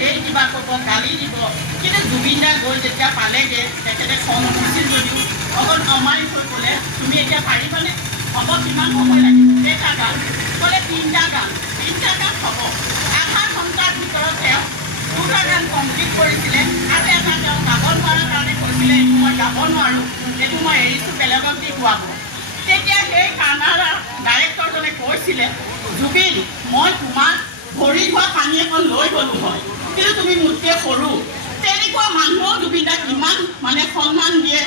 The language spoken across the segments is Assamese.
ঢেৰ কিবা ক'ব, গালি দিব। কিন্তু জুবিন দাই গৈ যেতিয়া পালেগৈ, তেখেতে খং উঠিছিল যদিও অকল নমাই থৈ ক'লে, তুমি এতিয়া পাৰিবানে? হ'ব, কিমান সময় লাগিব? কেইটা গান? ক'লে 3টা গান। 3টা গান হ'ব। আধা ঘণ্টাৰ ভিতৰত তেওঁ 2টা গান কমপ্লিট কৰিছিলে। আৰু এটা তেওঁ গাব নোৱাৰাৰ কাৰণে কৈছিলে, এইটো মই গাব নোৱাৰোঁ, এইটো মই এৰিছোঁ, বেলেগক দি গোৱাব। তেতিয়া সেই কানাড়া ডাইৰেক্টৰজনে কৈছিলে, জুবিন, মই তোমাক ভৰি ধোৱা পানী এখন লৈ গ'লোঁ হয়, কিন্তু তুমি মোতকৈ সৰু। তেনেকুৱা মানুহো জুবিন দাক ইমান মানে সন্মান দিয়ে,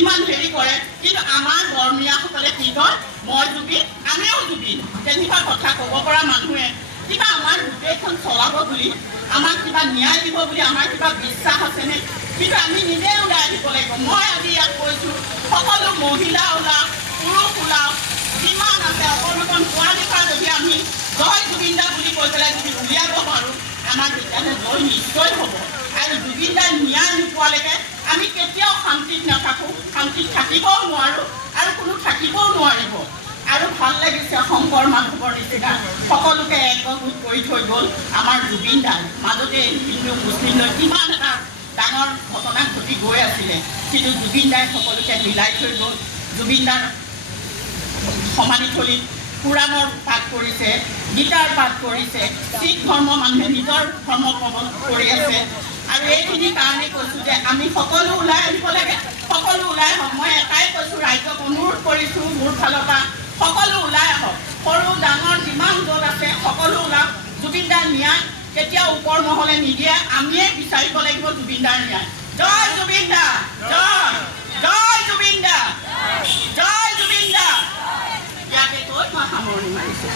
ইমান হেৰি কৰে। কিন্তু আমাৰ বৰ্মীয়াসকলে কি কয়, মই জুবিন, আমিও জুবিন। তেনেকুৱা কথা ক'ব পৰা মানুহে কিবা আমাৰ গোটেইখন চলাব বুলি, আমাক কিবা ন্যায় দিব বুলি আমাৰ কিবা বিশ্বাস আছেনে? কিন্তু আমি নিজে ওলাই আহিব লাগিব। মই আজি ইয়াত কৈছোঁ, সকলো মহিলা ওলাওক, পুৰুষ ওলাওক, যিমান আছে অকণ অকণ পোৱালিৰ পৰা যদি আমি জয় জুবিন দা বুলি কৈ পেলাই যদি উলিয়াব পাৰোঁ, আমাৰ তেতিয়াহ'লে জয় নিশ্চয় হ'ব। আৰু জুবিন দাই ন্যায় নোপোৱালৈকে আমি কেতিয়াও শান্তিত নাথাকোঁ, শান্তিত থাকিবও নোৱাৰোঁ, আৰু কোনো থাকিবও নোৱাৰিব। আৰু ভাল লাগিছে, শংকৰ মাধৱৰ নিচিনা সকলোকে একগোট কৰি থৈ গ'ল আমাৰ জুবিন দাই। মাজতে হিন্দু মুছলিমলৈ কিমান এটা ডাঙৰ ঘটনা ঘটি গৈ আছিলে, কিন্তু জুবিন দাই সকলোকে মিলাই থৈ গ'ল। জুবিন দাৰ সমাধিস্থলীত পুৰাণৰ পাঠ কৰিছে, গীতাৰ পাঠ কৰিছে, শিখ ধৰ্ম মানুহে নিজৰ ধৰ্ম পালন কৰি আছে। আৰু এইখিনিৰ কাৰণে কৈছোঁ যে আমি সকলো ওলাই আহিব লাগে, সকলো ওলাই আহক। মই এটাই কৈছোঁ, ৰাইজক অনুৰোধ কৰিছোঁ, মোৰ ফালৰ পৰা সকলো ওলাই আহক। সৰু ডাঙৰ যিমান দল আছে সকলো ওলাওক। জুবিন দাৰ ন্যায় কেতিয়াও ওপৰ মহলে নিদিয়ে, আমিয়ে বিচাৰিব লাগিব জুবিন দাৰ ন্যায়। জয় জুবিন দা, জয় জয় জুবিন দা, জয় জুবিন দা। ইয়াকে কৈ মই সামৰণি মাৰিছোঁ।